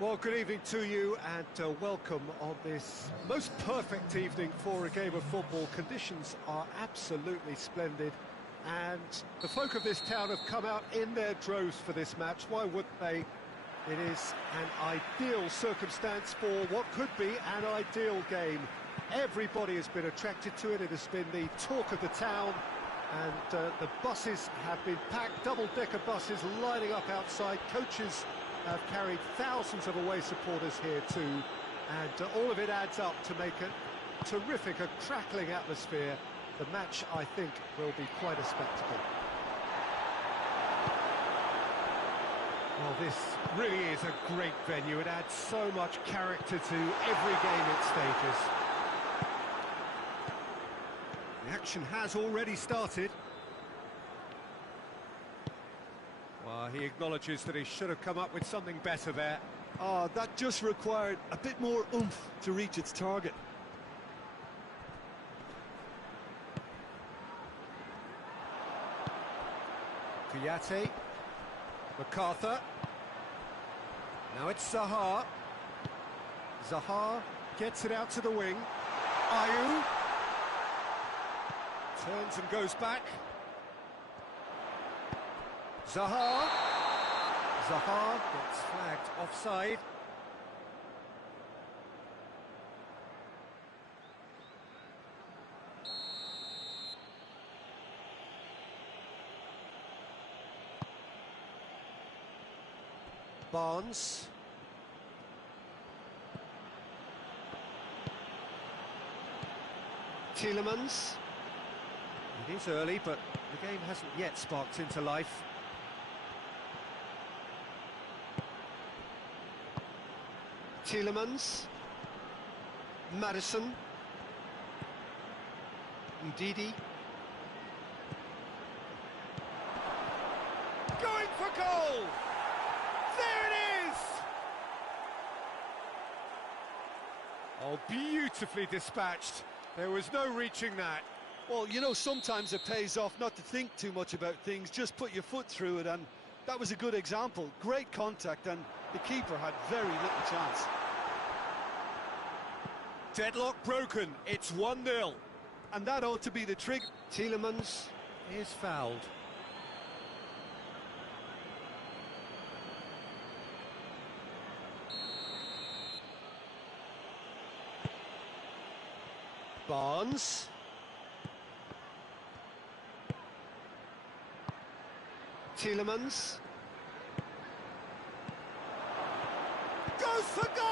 Well, good evening to you and welcome on this most perfect evening for a game of football. Conditions are absolutely splendid and the folk of this town have come out in their droves for this match. Why wouldn't they? It is an ideal circumstance for what could be an ideal game. Everybody has been attracted to it. It has been the talk of the town and the buses have been packed, double-decker buses lining up outside. Coaches have carried thousands of away supporters here too, and all of it adds up to make a terrific, a crackling atmosphere. The match, I think, will be quite a spectacle. Well, this really is a great venue. It adds so much character to every game it stages. The action has already started. Well, he acknowledges that he should have come up with something better there. Oh, that just required a bit more oomph to reach its target. Kouyaté, MacArthur, now it's Zaha. Zaha gets it out to the wing. Ayew turns and goes back. Zaha gets flagged offside. Barnes. Tielemans. It is early, but the game hasn't yet sparked into life. Tielemans, Madison, Ndidi, going for goal! There it is! Oh, beautifully dispatched. There was no reaching that. Well, you know, sometimes it pays off not to think too much about things, just put your foot through it, and that was a good example. Great contact, and the keeper had very little chance. Deadlock broken, it's 1-0. And that ought to be the trigger. Tielemans is fouled. Barnes. Tielemans. Goes for goal!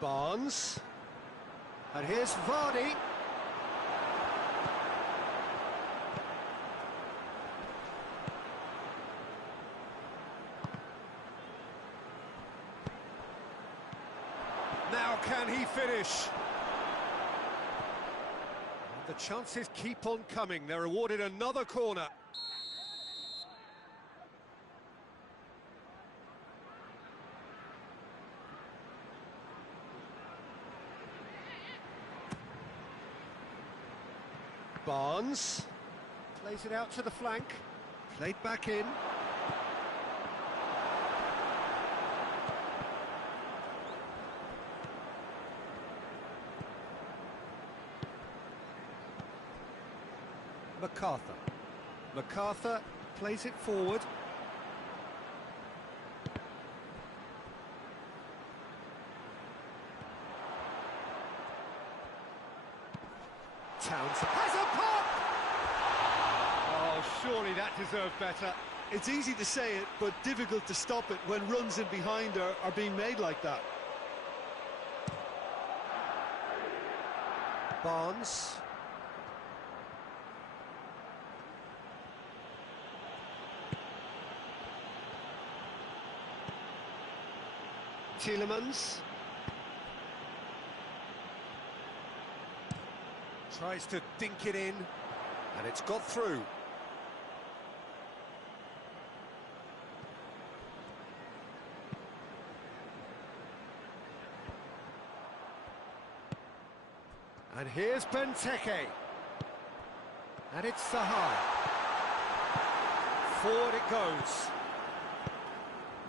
Barnes. And here's Vardy. Now can he finish? The chances keep on coming. They're awarded another corner. Barnes plays it out to the flank, played back in. MacArthur plays it forward. Townsend has a pop! Oh, surely that deserved better. It's easy to say it, but difficult to stop it when runs in behind are being made like that. Barnes. Tielemans. Tries to dink it in, and it's got through. And here's Benteke. And it's Zaha. Forward it goes.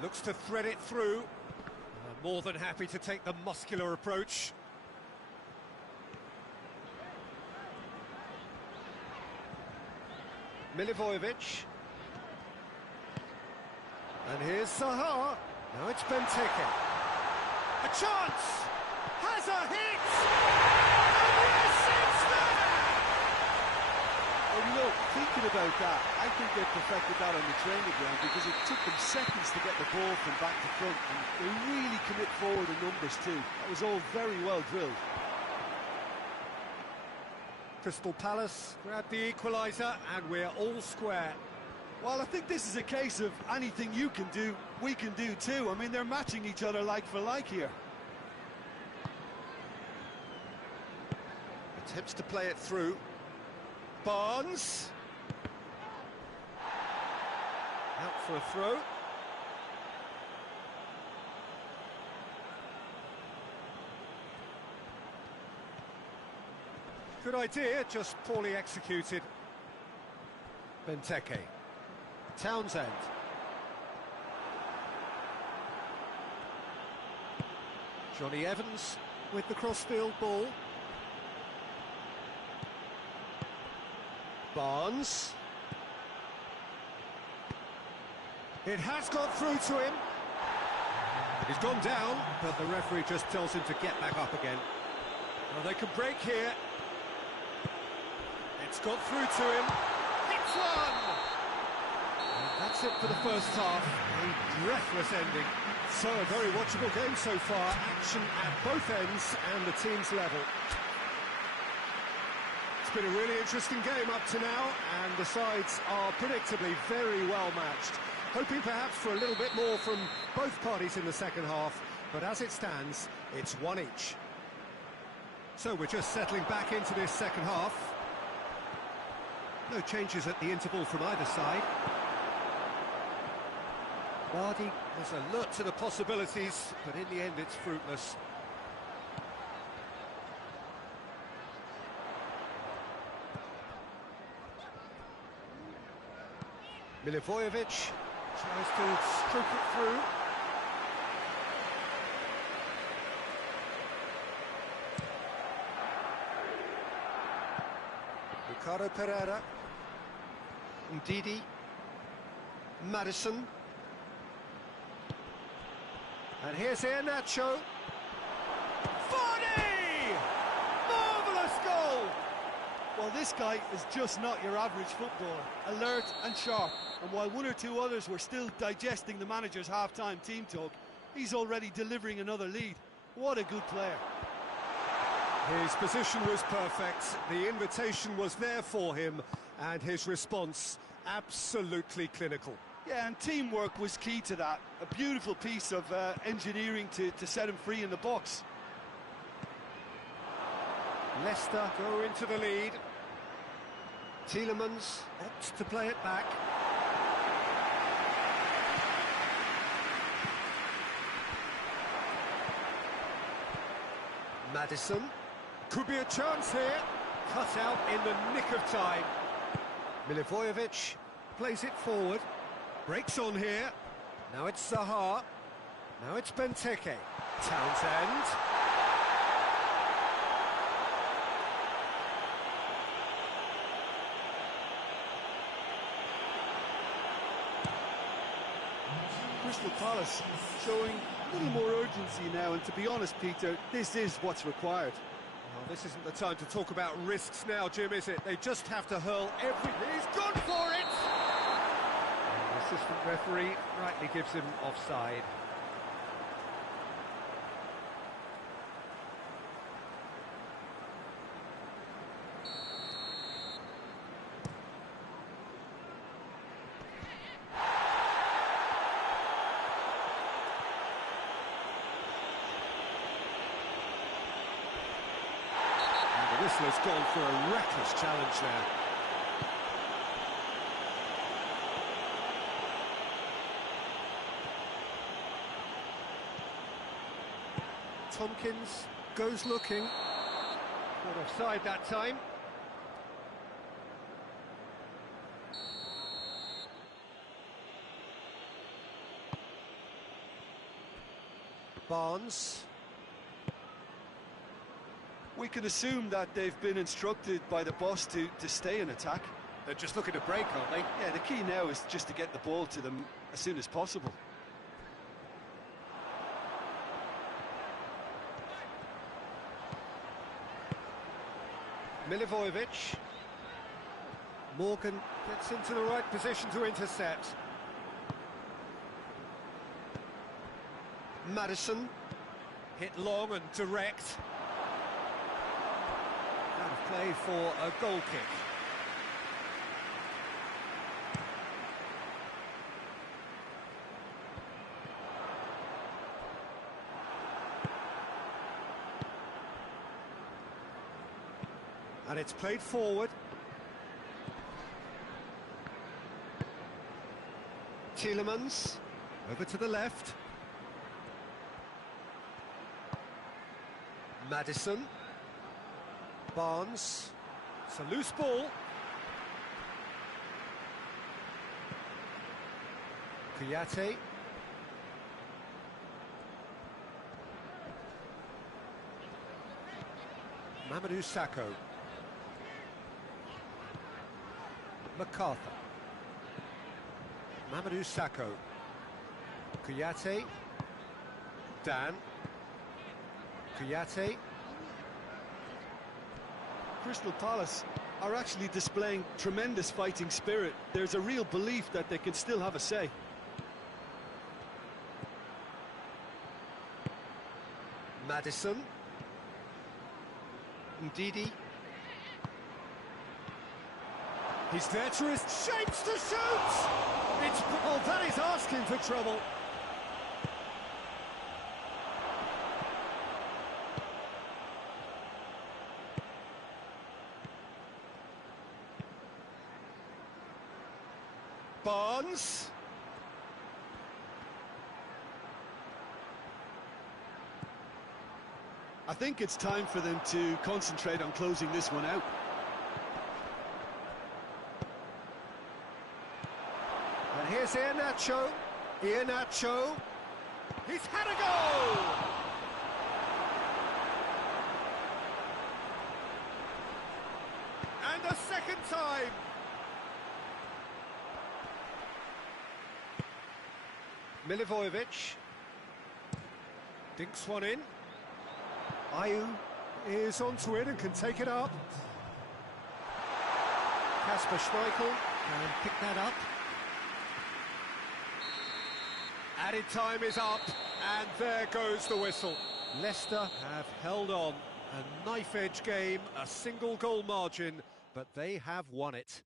Looks to thread it through. More than happy to take the muscular approach. Milivojevic. And here's Zaha. Now it's Benteke. A chance! Has a hit! And yes, it's there! Well, you know, thinking about that, I think they perfected that on the training ground because it took them seconds to get the ball from back to front, and they really commit forward in numbers too. That was all very well drilled. Crystal Palace grab the equaliser and we're all square. Well, I think this is a case of anything you can do, we can do too. I mean, they're matching each other like for like here. Attempts to play it through. Barnes. Out for a throw. Good idea, just poorly executed. Benteke. Townsend. Johnny Evans with the crossfield ball. Barnes. It has got through to him. He's gone down, but the referee just tells him to get back up again. Well, they can break here. It's got through to him. It's one! And that's it for the first half. A breathless ending. So, a very watchable game so far. Action at both ends and the team's level. It's been a really interesting game up to now, and the sides are predictably very well matched. Hoping perhaps for a little bit more from both parties in the second half, but as it stands, it's one each. So we're just settling back into this second half. No changes at the interval from either side. Vardy was alert to the possibilities, but in the end it's fruitless. Milivojevic tries to stroke it through. Ricardo Pereira. Ndidi. Maddison. And here's Iheanacho. Vardy! Marvellous goal! Well, this guy is just not your average footballer. Alert and sharp. And while one or two others were still digesting the manager's half-time team talk, he's already delivering another lead. What a good player. His position was perfect, the invitation was there for him, and his response absolutely clinical. Yeah, and teamwork was key to that. A beautiful piece of engineering to set him free in the box. Leicester go into the lead. Tielemans opts to play it back. Maddison. Could be a chance here. Cut out in the nick of time. Milivojevic plays it forward. Breaks on here. Now it's Zaha. Now it's Benteke. Townsend. Crystal Palace showing a little more urgency now, and to be honest, Peter, this is what's required. Well, this isn't the time to talk about risks now, Jim, is it? They just have to hurl everything. He's gone for it! And the assistant referee rightly gives him offside. The whistler's gone for a reckless challenge there. Tompkins goes looking. Well, Not offside that time. Barnes. We can assume that they've been instructed by the boss to stay in attack. They're just looking to break, aren't they? Yeah, the key now is just to get the ball to them as soon as possible. Milivojevic. Morgan gets into the right position to intercept. Maddison. Hit long and direct. Out of play for a goal kick. And it's played forward. Tielemans over to the left. Maddison. Barnes. It's a loose ball. Kouyaté. Mamadou Sakho. MacArthur. Mamadou Sakho. Kouyaté. Dan. Kouyaté. Crystal Palace are actually displaying tremendous fighting spirit. There's a real belief that they can still have a say. Maddison. Ndidi. He's there to his shapes to shoot! It's... oh, that is asking for trouble. Barnes. I think it's time for them to concentrate on closing this one out. And here's Iheanacho. Iheanacho. He's had a goal! And a second time. Milivojevic. Dinks one in. Ayew is onto it and can take it up. Kasper Schmeichel can pick that up. Added time is up, and there goes the whistle. Leicester have held on. A knife-edge game, a single goal margin, but they have won it.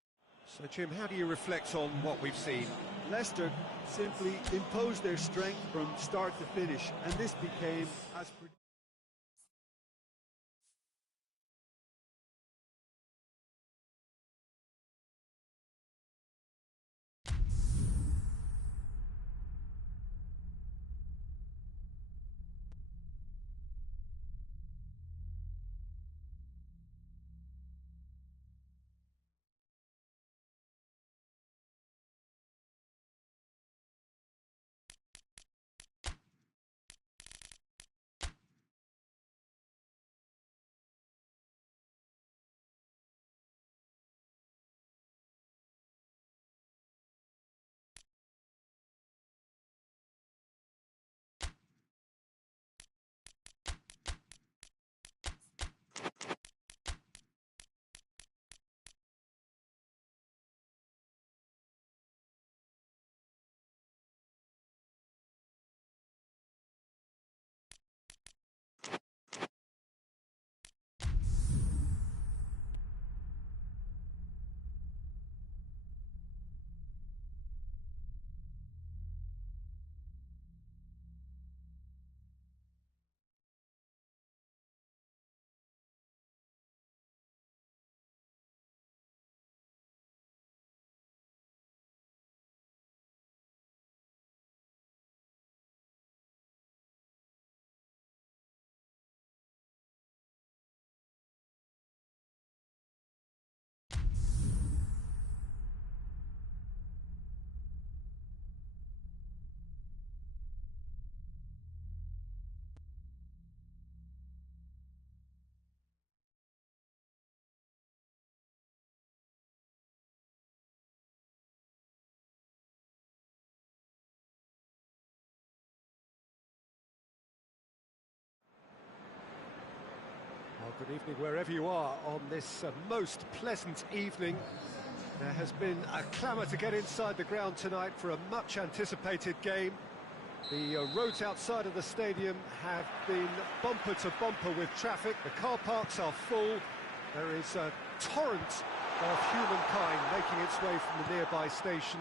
So, Jim, how do you reflect on what we've seen? Leicester simply imposed their strength from start to finish, and this became as predicted. Good evening wherever you are on this most pleasant evening. There has been a clamour to get inside the ground tonight for a much-anticipated game. The roads outside of the stadium have been bumper to bumper with traffic. The car parks are full. There is a torrent of humankind making its way from the nearby station,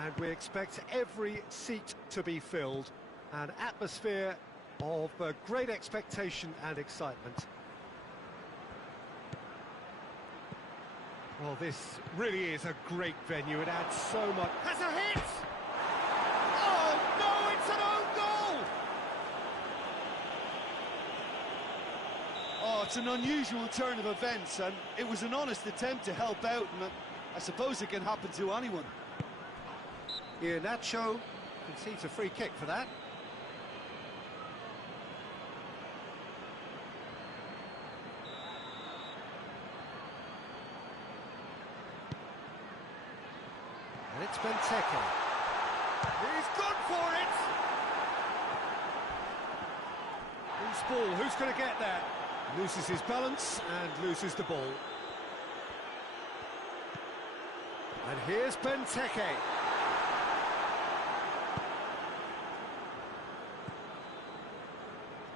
and we expect every seat to be filled. An atmosphere of great expectation and excitement. Well, this really is a great venue. It adds so much. Has a hit! Oh, no, it's an own goal! Oh, it's an unusual turn of events, and it was an honest attempt to help out, and I suppose it can happen to anyone. Iheanacho concedes a free kick for that. And it's Benteke. He's gone for it! Loose ball, who's going to get that? Loses his balance and loses the ball. And here's Benteke.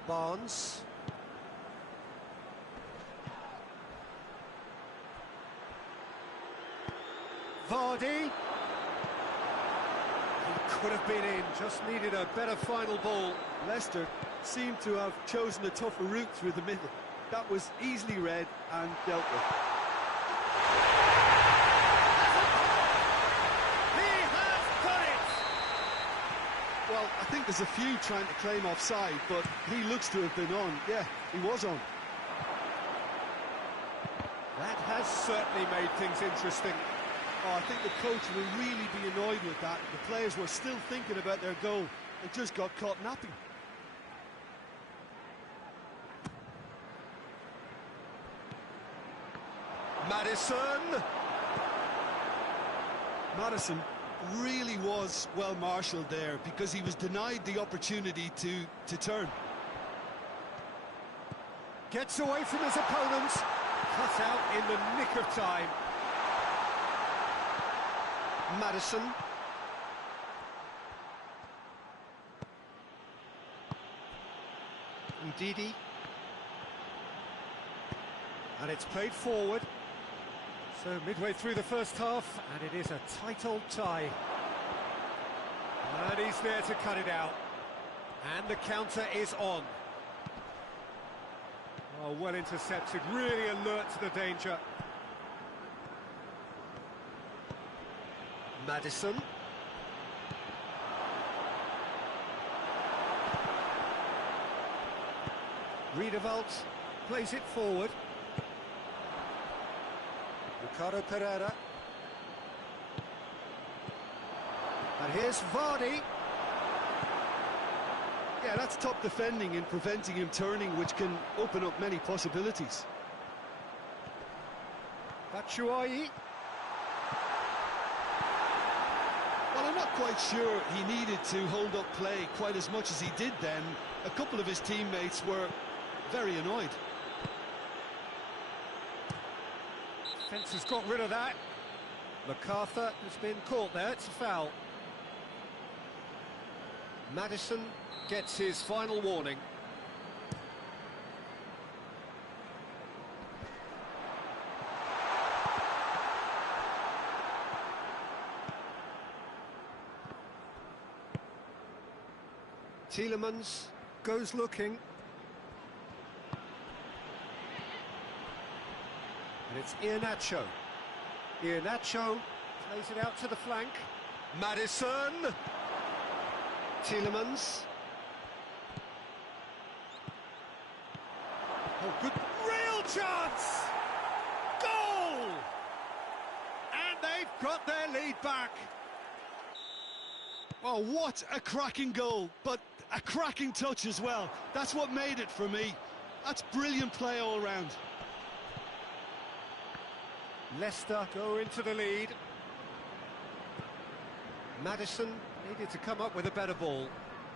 Barnes. Vardy. Could have been in, just needed a better final ball. Leicester seemed to have chosen a tougher route through the middle. That was easily read and dealt with. He has done it! Well, I think there's a few trying to claim offside, but he looks to have been on. Yeah, he was on. That has certainly made things interesting. Oh, I think the coach will really be annoyed with that. The players were still thinking about their goal and just got caught napping. Maddison really was well marshalled there because he was denied the opportunity to turn. Gets away from his opponents, cut out in the nick of time. Maddison. Ndidi. And it's played forward. So midway through the first half, and it is a tight old tie. And he's there to cut it out. And the counter is on. Oh, well intercepted, really alert to the danger. Maddison. Riedewald plays it forward. Ricardo Pereira. And here's Vardy. Yeah, that's top defending and preventing him turning, which can open up many possibilities. Batshuayi. Well, I'm not quite sure he needed to hold up play quite as much as he did then. A couple of his teammates were very annoyed. Fence has got rid of that. MacArthur has been caught there, it's a foul. Maddison gets his final warning. Tielemans goes looking. And it's Iheanacho. Iheanacho plays it out to the flank. Maddison. Tielemans. Oh, good. Real chance! Goal! And they've got their lead back. Oh, what a cracking goal, but a cracking touch as well. That's what made it for me. That's brilliant play all round. Leicester go into the lead. Maddison needed to come up with a better ball.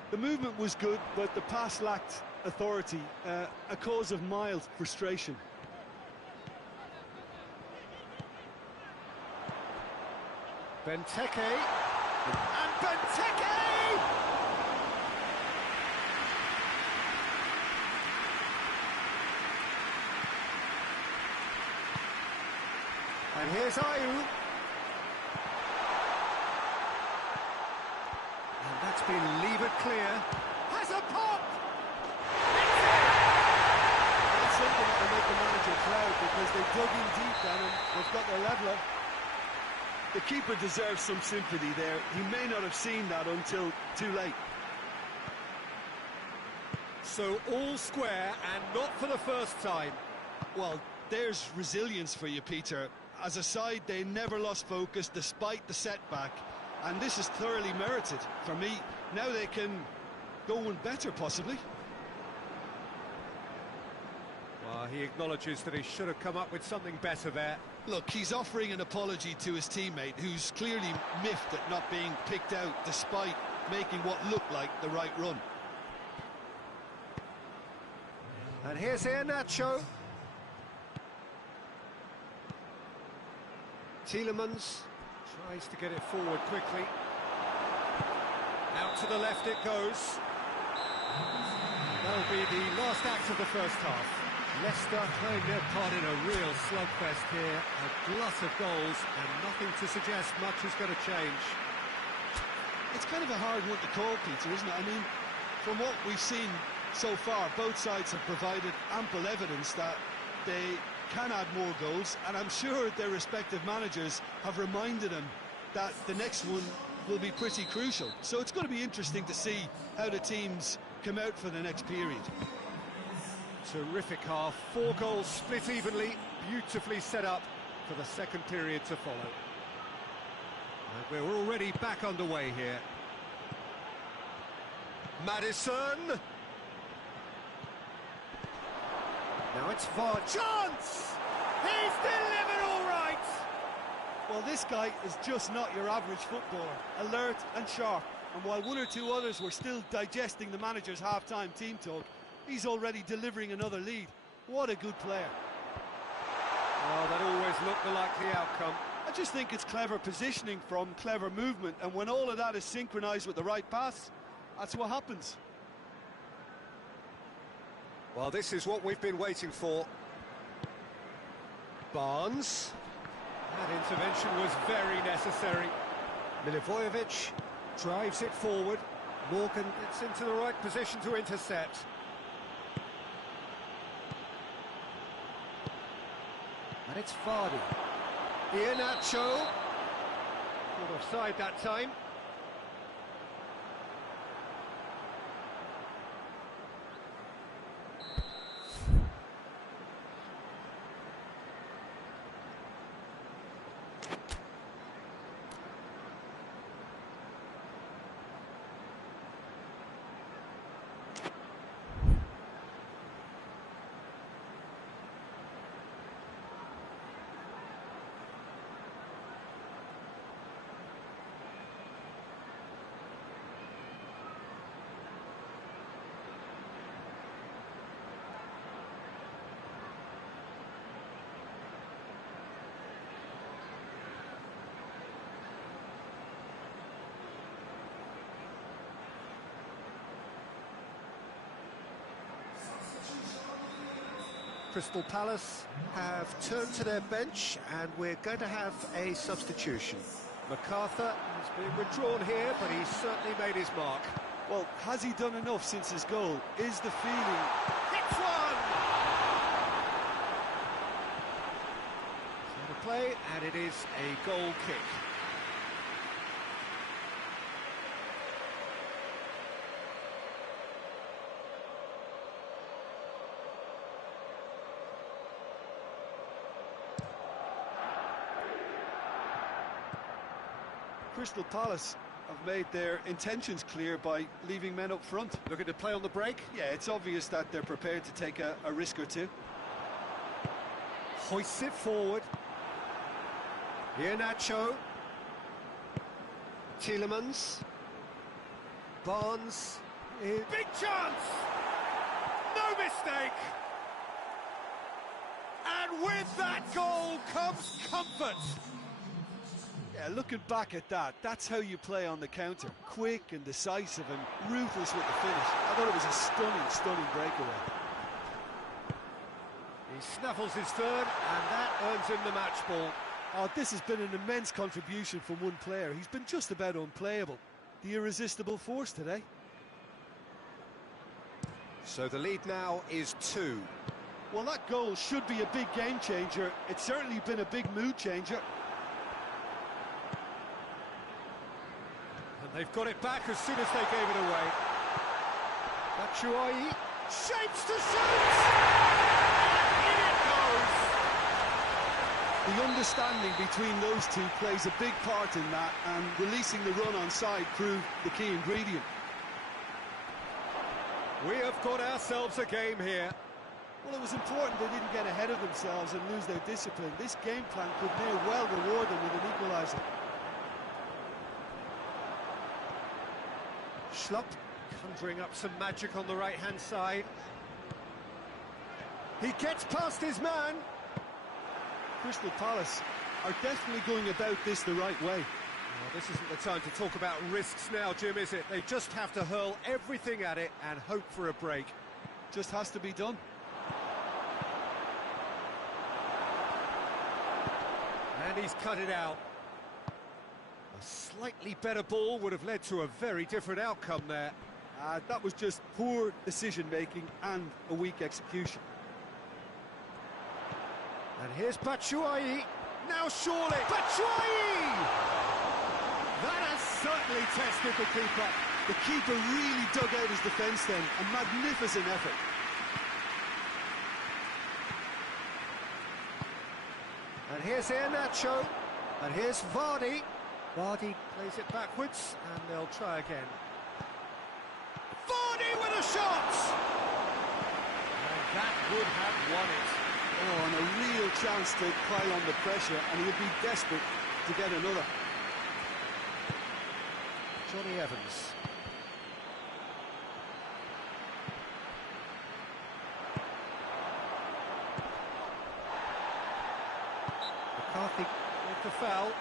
The movement was good, but the pass lacked authority, a cause of mild frustration. Benteke. And Benteke! And here's Ayew. And that's been levered clear. Has a pop! That's something that will make the manager proud because they dug in deep then and they've got their leveller. The keeper deserves some sympathy there. He may not have seen that until too late. So all square and not for the first time. Well, there's resilience for you, Peter. As a side, they never lost focus despite the setback, and this is thoroughly merited for me. Now they can go one better, possibly. Well, he acknowledges that he should have come up with something better there. Look, he's offering an apology to his teammate, who's clearly miffed at not being picked out despite making what looked like the right run. And here's Iheanacho. Tielemans tries to get it forward quickly. Out to the left it goes. That'll be the last act of the first half. Leicester playing their part in a real slugfest here. A glut of goals and nothing to suggest much is going to change. It's kind of a hard one to call, Peter, isn't it? I mean, from what we've seen so far, both sides have provided ample evidence that they can add more goals, and I'm sure their respective managers have reminded them that the next one will be pretty crucial. So it's going to be interesting to see how the teams come out for the next period. Terrific half, 4 goals split evenly, beautifully set up for the second period to follow. And we're already back underway here. Maddison! Now it's VAR. Chance! He's delivered all right! Well, this guy is just not your average footballer. Alert and sharp. And while one or two others were still digesting the manager's half-time team talk, he's already delivering another lead. What a good player. Oh, that always looked the likely outcome. I just think it's clever positioning from clever movement, and when all of that is synchronised with the right pass, that's what happens. Well, this is what we've been waiting for. Barnes. That intervention was very necessary. Milivojevic drives it forward. Morgan gets into the right position to intercept. And it's Vardy. Iheanacho. Not offside that time. Crystal Palace have turned to their bench and we're going to have a substitution. MacArthur has been withdrawn here, but he's certainly made his mark. Well, has he done enough since his goal? Is the feeling... Hits one! So to play, and it is a goal kick. Crystal Palace have made their intentions clear by leaving men up front. Looking to play on the break? Yeah, it's obvious that they're prepared to take a risk or two. Hoists it forward. Iheanacho. Tielemans. Barnes. Big chance! No mistake! And with that goal comes comfort. Yeah, Yeah, looking back at that, that's how you play on the counter. Quick and decisive and ruthless with the finish. I thought it was a stunning breakaway. He snaffles his third, and that earns him the match ball. Oh, this has been an immense contribution from one player. He's been just about unplayable. The irresistible force today. So the lead now is 2. Well, that goal should be a big game changer. It's certainly been a big mood changer. And they've got it back as soon as they gave it away. Batshuayi shapes to shoot! In it goes! The understanding between those two plays a big part in that, and releasing the run on side proved the key ingredient. We have got ourselves a game here. Well, it was important they didn't get ahead of themselves and lose their discipline. This game plan could near well reward them with an equaliser. Schlupp conjuring up some magic on the right-hand side. He gets past his man. Crystal Palace are definitely going about this the right way. Well, this isn't the time to talk about risks now, Jim, is it? They just have to hurl everything at it and hope for a break. Just has to be done. And he's cut it out. A slightly better ball would have led to a very different outcome there. That was just poor decision-making and a weak execution. And here's Batshuayi. Now surely, Batshuayi! That has certainly tested the keeper. The keeper really dug out his defence then. A magnificent effort. And here's Iheanacho. And here's Vardy. Vardy plays it backwards, and they'll try again. Vardy with a shot! And that would have won it. Oh, and a real chance to pile on the pressure, and he would be desperate to get another. Johnny Evans. McCarthy with the foul.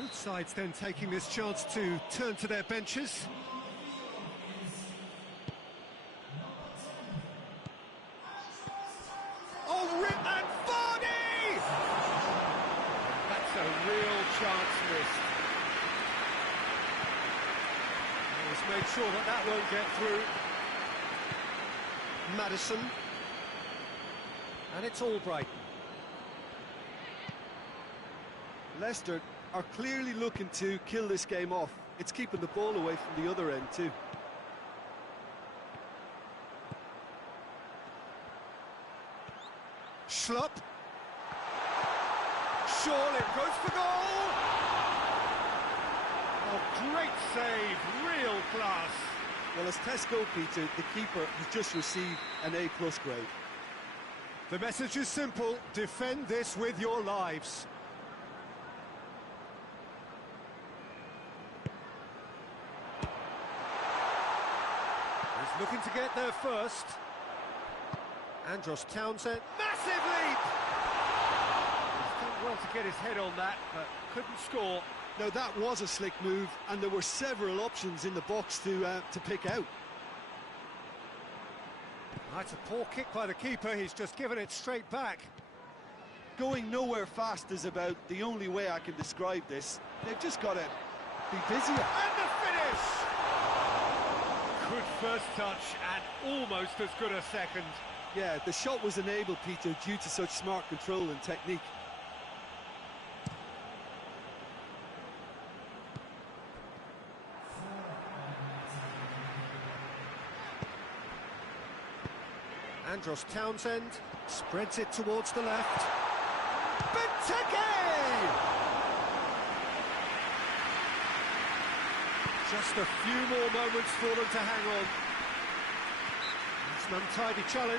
Both sides then taking this chance to turn to their benches. Oh, rip and Vardy! That's a real chance missed. He's made sure that that won't get through. Maddison. And it's Albright. Leicester are clearly looking to kill this game off. It's keeping the ball away from the other end too. Schlupp. Surely goes for goal! Oh, great save, real class. Well, as Tesco, Peter, the keeper has just received an A+ grade. The message is simple: defend this with your lives. He's looking to get there first. Andros Townsend, massive leap! He's done well to get his head on that, but couldn't score. Now that was a slick move, and there were several options in the box to pick out. That's a poor kick by the keeper, he's just given it straight back. Going nowhere fast is about the only way I can describe this. They've just got to be busier. And the finish! Good first touch and almost as good a second. Yeah, the shot was enabled, Peter, due to such smart control and technique. Andros Townsend spreads it towards the left. Benteke! Just a few more moments for them to hang on. It's an untidy challenge.